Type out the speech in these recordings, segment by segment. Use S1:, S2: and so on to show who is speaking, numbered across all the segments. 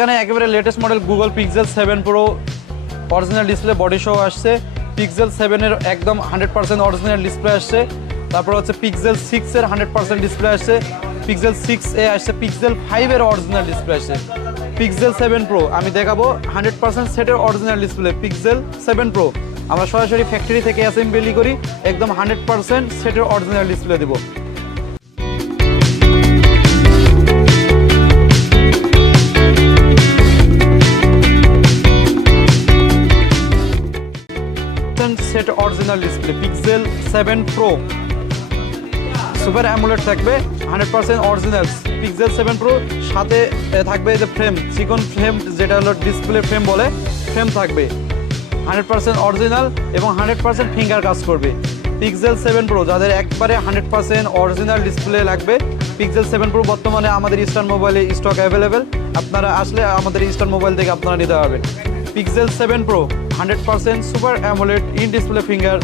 S1: এখানে একেবারে latest model Google Pixel seven pro original display body show আসছে। Pixel সেভেনের একদম হান্ড্রেড পার্সেন্ট অরিজিনাল ডিসপ্লে আসছে। তারপর হচ্ছে পিক্সেল সিক্সের হান্ড্রেড পার্সেন্ট ডিসপ্লে আসছে। পিক্সেল সিক্স এ আসছে পিক্সেল ফাইভের অরিজিনাল ডিসপ্লে আসছে। পিক্সেল সেভেন প্রো আমি দেখাবো হান্ড্রেড পার্সেন্ট সেটের original display Pixel seven pro আমরা সরাসরি ফ্যাক্টরি থেকে অ্যাসেম্বলি করি, একদম হান্ড্রেড পার্সেন্ট সেটের অরিজিনাল ডিসপ্লে দেবো। Original display Pixel seven pro super AMOLED থাকবে hundred percent original Pixel seven pro সাথে থাকবে যে ফ্রেম চিকন ফ্রেম যেটা হলো ডিসপ্লে ফ্রেম বলে ফ্রেম থাকবে। হান্ড্রেড পার্সেন্ট অরিজিনাল এবং হান্ড্রেড পার্সেন্ট ফিঙ্গার কাজ করবে। পিক্সেল সেভেন প্রো যাদের একবারে হান্ড্রেড পার্সেন্ট অরিজিনাল ডিসপ্লে লাগবে পিক্সেল সেভেন প্রো বর্তমানে আমাদের ইস্টার্ন মোবাইলে স্টক অ্যাভেলেবেল আপনারা আসলে আমাদের ইস্টার্ন মোবাইল থেকে আপনারা নিতে পারবেন। Pixel seven pro hundred percent super AMOLED in display finger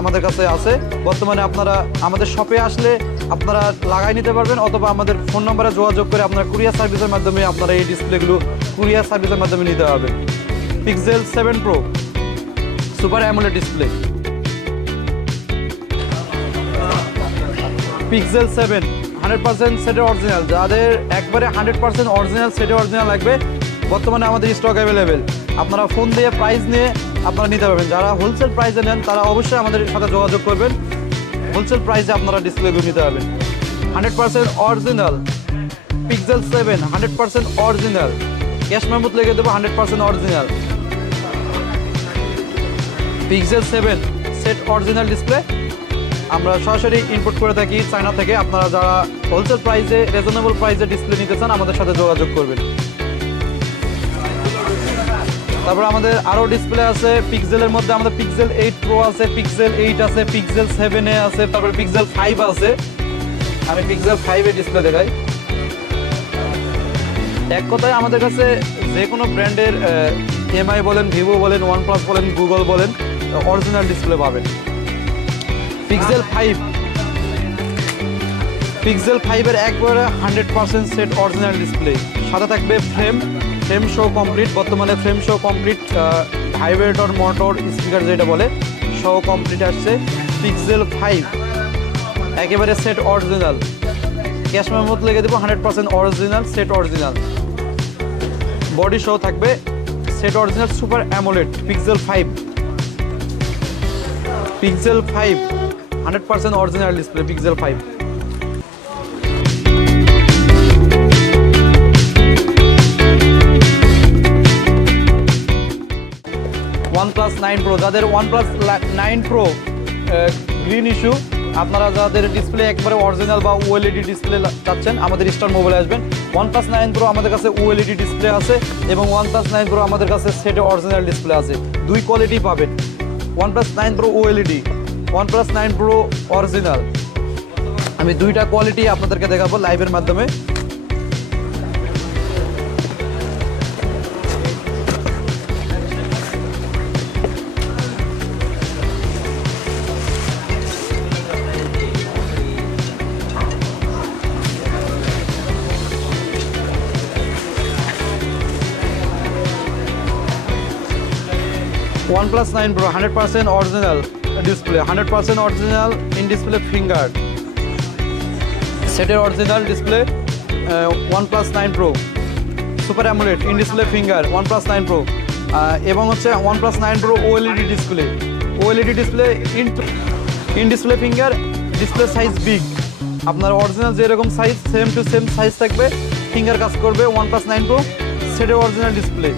S1: আমাদের কাছে আছে। বর্তমানে আপনারা আমাদের শপে আসলে আপনারা লাগাই নিতে পারবেন অথবা আমাদের ফোন নম্বরে যোগাযোগ করে আপনারা কুরিয়ার সার্ভিসের মাধ্যমে আপনারা এই ডিসপ্লেগুলো কুরিয়ার সার্ভিসের মাধ্যমে নিতে পারবেন। Pixel seven pro super AMOLED display. Pixel seven, hundred percent সেটের অরিজিনাল। যাদের একবারে হান্ড্রেড পার্সেন্ট অরিজিনাল সেটের অরিজিনাল লাগবে, বর্তমানে আমাদের স্টক অ্যাভেলেবেল আপনারা ফোন দিয়ে প্রাইস নিয়ে আপনারা নিতে পারবেন। যারা হোলসেল প্রাইসে নেন, তারা অবশ্যই আমাদের সাথে যোগাযোগ করবেন। হোলসেল প্রাইসে আপনারা ডিসপ্লেগুলো নিতে পারবেন। Hundred percent original Pixel seven hundred percent original cash মেমোত লেগে দেবো hundred percent original Pixel seven set original display আমরা সরাসরি ইনপুট করে থাকি চায়না থেকে। আপনারা যারা হোলসেল প্রাইসে রিজনেবল প্রাইসে ডিসপ্লে নিতে চান, আমাদের সাথে যোগাযোগ করবেন। তারপর আমাদের আরও ডিসপ্লে আছে পিক্সেলের মধ্যে আমাদের পিক্সেল এইট প্রো আছে পিক্সেল এইট আছে পিক্সেল সেভেন এ আছে, তারপরে পিক্সেল ফাইভ আছে। আমি পিক্সেল ফাইভে ডিসপ্লে দেখাই। এক কথায় আমাদের কাছে যে কোনো ব্র্যান্ডের এমআই বলেন ভিভো বলেন ওয়ানপ্লাস বলেন গুগল বলেন অরিজিনাল ডিসপ্লে পাবেন। পিক্সেল ফাইভ পিক্সেল ফাইভের একবারে hundred percent set original display সাথে থাকবে ফ্রেম ফ্রেম শো কমপ্লিট, বর্তমানে frame show complete vibrator motor, speaker যেটা বলে, শো কমপ্লিট আসছে পিক্সেল ফাইভ একেবারে সেট অরিজিনাল ক্যাশ মেমোত লেগে দেবো hundred percent original set original body show থাকবে set original super AMOLED Pixel five Pixel five hundred percent original display Pixel five plus nine pro যাদের one plus nine pro green issue আপনারা যাদের display একবারে original বা OLED display চাচ্ছেন, আমাদের star মোবাইলে আসবেন। ওয়ান প্লাস নাইন প্রো আমাদের কাছে ওএলইডি ডিসপ্লে আছে এবং ওয়ান প্লাস নাইন প্রো আমাদের কাছে সেটে অরিজিনাল ডিসপ্লে আছে। দুই কোয়ালিটি পাবেন। One plus nine pro OLED one plus nine pro original আমি দুইটা কোয়ালিটি আপনাদেরকে দেখাবো লাইভের মাধ্যমে। OnePlus 9 Pro 100% original display 100% original in display finger. সেটের original display OnePlus 9 Pro. Super AMOLED in display finger OnePlus 9 Pro. Ah, এবং হচ্ছে OnePlus 9 Pro OLED display OLED display in in display finger display size big আপনার original যেরকম size same to same size থাকবে finger কাজ করবে one plus nine pro সেটের original display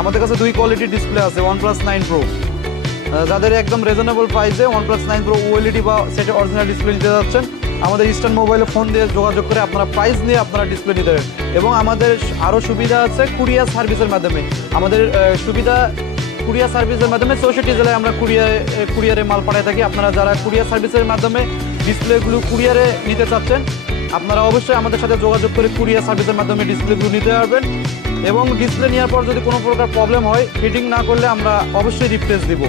S1: আমাদের কাছে দুই কোয়ালিটির ডিসপ্লে আছে ওয়ান প্লাস নাইন প্রো যাদের একদম রিজনেবল প্রাইসে one plus nine pro OLED বা সেটে অরিজিনাল ডিসপ্লে নিতে যাচ্ছেন, আমাদের ইস্টার্ন মোবাইলে ফোন দিয়ে যোগাযোগ করে আপনারা প্রাইস নিয়ে আপনারা ডিসপ্লে নিতে পারেন। এবং আমাদের আরও সুবিধা আছে কুরিয়ার সার্ভিসের মাধ্যমে। আমাদের সুবিধা কুরিয়ার সার্ভিসের মাধ্যমে চৌষট্টি জেলায় আমরা কুরিয়ার কুরিয়ারে মাল পাঠিয়ে থাকি। আপনারা যারা কুরিয়ার সার্ভিসের মাধ্যমে ডিসপ্লেগুলো কুরিয়ারে নিতে চাচ্ছেন আপনারা অবশ্যই আমাদের সাথে যোগাযোগ করে কুরিয়ার সার্ভিসের মাধ্যমে ডিসপ্লেগুলো নিতে পারবেন। এবং ডিসপ্লে নেওয়ার পর যদি কোনো প্রকার প্রবলেম হয়, ফিটিং না করলে আমরা অবশ্যই রিপ্লেস দিব।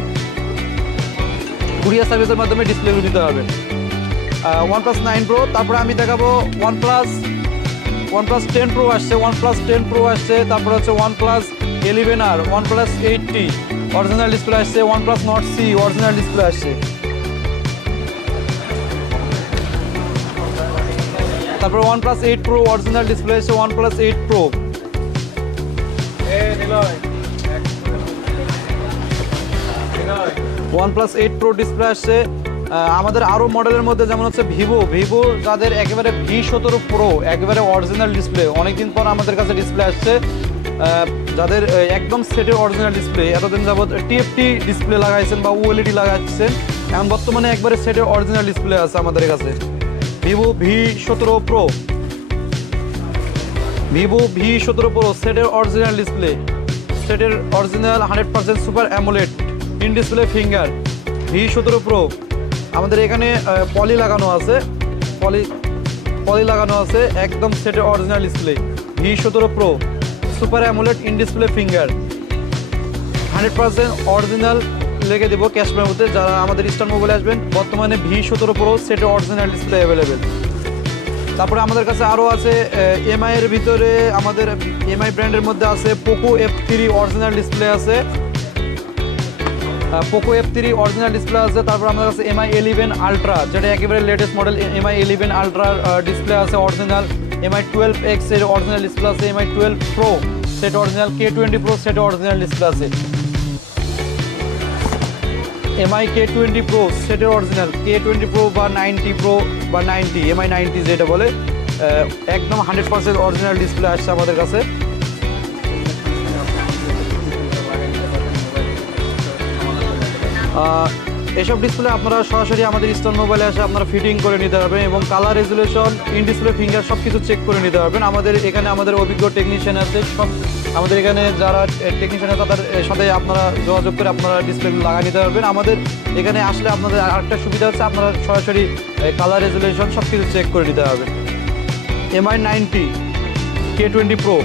S1: কুরিয়ার সার্ভিসের মাধ্যমে ডিসপ্লেগুলো নিতে পারবেন। ওয়ান প্লাস নাইন প্রো তারপরে আমি দেখাবো one plus one plus ten pro আসছে ওয়ান প্লাস টেন প্রো আসছে, তারপর হচ্ছে ওয়ান প্লাস ইলেভেন আর one plus eighty original display আসছে one plus Nord C original display আসছে। তারপর one plus eight pro original display আসছে one plus eight pro one plus eight pro display আসছে আমাদের আরও মডেলের মধ্যে যেমন হচ্ছে ভিভো ভিভো যাদের একেবারে ভি সতেরো প্রো একেবারে অরিজিনাল ডিসপ্লে অনেকদিন পর আমাদের কাছে ডিসপ্লে আসছে। যাদের একদম সেটের অরিজিনাল ডিসপ্লে এতদিন যাবৎ টিএফটি ডিসপ্লে লাগাইছেন বা ওএলইডি লাগাচ্ছেন এখন বর্তমানে একবারে সেটের অরিজিনাল ডিসপ্লে আছে আমাদের কাছে। ভিভো ভি সতেরো প্রো ভিভো ভি সতেরো প্রো সেটের অরিজিনাল ডিসপ্লে সেটের original hundred percent super AMOLED in display finger V সতেরো প্রো আমাদের এখানে পলি লাগানো আছে। পলি পলি লাগানো আছে একদম সেটের অরিজিনাল ডিসপ্লে ভি সতেরো pro super AMOLED in display finger hundred percent original লেগে দেবো ক্যাশ মেমোতে যারা আমাদের ইস্টার্ন মোবাইলে আসবেন, বর্তমানে ভি সতেরো প্রো সেটের অরিজিনাল ডিসপ্লে অ্যাভেলেবেল তারপরে আমাদের কাছে আরও আছে এমআই এর ভিতরে আমাদের এমআই ব্র্যান্ডের মধ্যে আছে Poco F three original display আছে। Poco F three original display আছে, তারপর আমাদের কাছে এমআই ইলেভেন আলট্রা যেটা একেবারে লেটেস্ট মডেল এমআই ইলেভেন আলট্রার ডিসপ্লে আছে অরিজিনাল এমআই টুয়েলভ এক্সের অরিজিনাল ডিসপ্লে আছে এমআই টুয়েলভ প্রো সেটা অরিজিনাল কে টোয়েন্টি প্রো সেটা অরিজিনাল ডিসপ্লে আছে। এমআই কে টোয়েন্টি প্রো সেটের অরিজিনাল কে টোয়েন্টি প্রো বা নাইনটি প্রো বা নাইনটি এমআই নাইনটি যেটা বলে একদম হান্ড্রেড পার্সেন্ট অরিজিনাল ডিসপ্লে আসছে আমাদের কাছে। আহ, এসব ডিসপ্লে আপনারা সরাসরি আমাদের স্টোন মোবাইলে এসে আপনারা ফিটিং করে নিতে পারবেন এবং colour resolution in display finger সব কিছু চেক করে নিতে পারবেন। আমাদের এখানে আমাদের অভিজ্ঞ টেকনিশিয়ান আছে, সব আমাদের এখানে যারা টেকনিশিয়ান আছে, তাদের সাথে আপনারা যোগাযোগ করে আপনারা ডিসপ্লেগুলো লাগিয়ে নিতে পারবেন। আমাদের এখানে আসলে আপনাদের আরেকটা সুবিধা হচ্ছে, আপনারা সরাসরি কালার রেজুলেশন সব কিছু চেক করে নিতে পারবেন। MI ninety K twenty pro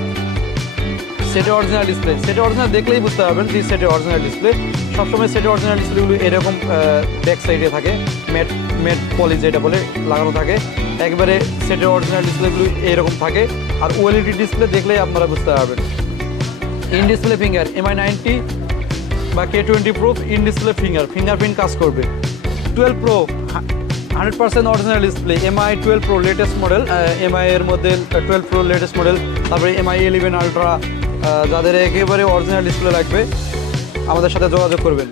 S1: সেটের অরিজিনাল ডিসপ্লে সেটের অরিজিনাল দেখলেই বুঝতে পারবেন যে সেটের অরিজিনাল ডিসপ্লে সবসময় সেটের অরিজিনাল ডিসপ্লেগুলো এরকম ব্যাক সাইডে থাকে ম্যাট ম্যাট পলি যেটা বলে, লাগানো থাকে। একবারে সেটের অরিজিনাল ডিসপ্লেগুলো এরকম থাকে। আর ওএলইডি ডিসপ্লে দেখলেই আপনারা বুঝতে পারবেন। In display finger MI ninety বা K twenty pro in display finger fingerprint কাজ করবে। Twelve pro hundred percent original display MI twelve pro latest model MI এর মধ্যে টুয়েলভ প্রো লেটেস্ট মডেল তারপরে এমআই ইলেভেন আলট্রা যাদের একেবারে original display লাগবে। আমাদের সাথে যোগাযোগ করবেন।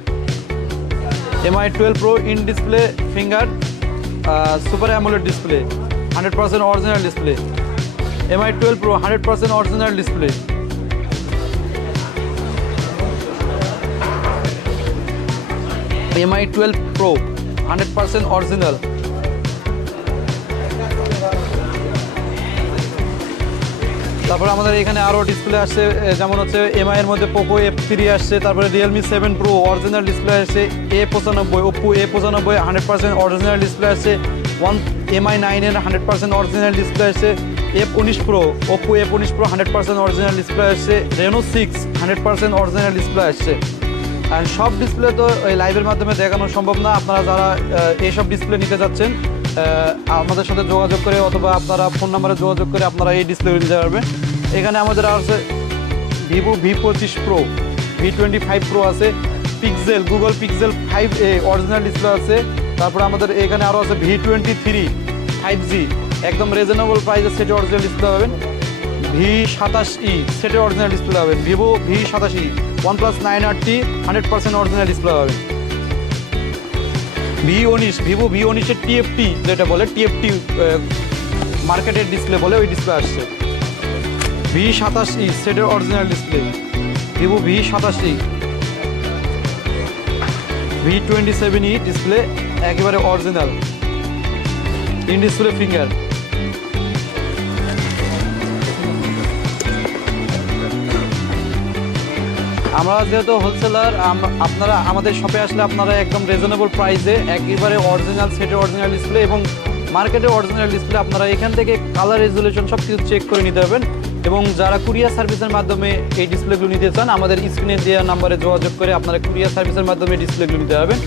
S1: MI twelve pro in display finger super AMOLED display hundred percent original display MI twelve pro hundred percent original display MI twelve pro hundred percent original তারপরে আমাদের এখানে আরও ডিসপ্লে আসছে যেমন হচ্ছে এমআই এর মধ্যে পোকো এফ থ্রি আসছে, তারপরে Realme seven pro original display আসছে এ পঁচানব্বই ওপো এ পঁচানব্বই হান্ড্রেড পার্সেন্ট অরিজিনাল ডিসপ্লে আসছে ওয়ান এমআই নাইনের হান্ড্রেড পার্সেন্ট অরিজিনাল ডিসপ্লে আসছে এফ উনিশ প্রো ওপো এফ উনিশ pro hundred percent original display আসছে Reno six hundred percent original display আসছে। আর সব ডিসপ্লে তো, এই লাইভের মাধ্যমে দেখানো সম্ভব না, আপনারা যারা এইসব ডিসপ্লে নিতে যাচ্ছেন আমাদের সাথে যোগাযোগ করে অথবা আপনারা ফোন নাম্বারে যোগাযোগ করে আপনারা এই ডিসপ্লে নিতে পারবেন এখানে আমাদের আছে ভিভো ভি পঁচিশ pro V twenty five pro আছে pixel Google pixel five A original display আছে, তারপরে আমাদের এখানে আরও আছে V twenty three five G একদম রিজনেবল প্রাইসে সেটি অরিজিনাল ডিসপ্লে পাবেন। ভি সাতাশ ই সেটের অরিজিনাল ডিসপ্লে পাবেন। ভিভো ভি সাতাশ E one plus nine R T hundred percent original display পাবেন। ভি উনিশ ভিভো ভি উনিশের টিএফটি, যেটা বলে টিএফটি মার্কেটের ডিসপ্লে বলে ওই ডিসপ্লে আসছে। ভি সাতাশ ই সেটের অরিজিনাল ডিসপ্লে ভিভো ভি সাতাশ E V twenty seven E display একেবারে অরিজিনাল ইন ডিসপ্লে ফিঙ্গার আমরা যেহেতু হোলসেলার আপনারা, আমাদের শপে আসলে আপনারা একদম রিজনেবল প্রাইসে একেবারে অরিজিনাল সেটের অরিজিনাল ডিসপ্লে এবং মার্কেটের অরিজিনাল ডিসপ্লে আপনারা এখান থেকে কালার রেজুলেশন সব কিছু চেক করে নিতে পারবেন। এবং যারা কুরিয়ার সার্ভিসের মাধ্যমে এই ডিসপ্লেগুলো নিতে চান, আমাদের স্ক্রিনে দেওয়া নাম্বারে যোগাযোগ করে আপনারা কুরিয়ার সার্ভিসের মাধ্যমে ডিসপ্লেগুলো নিতে পারবেন।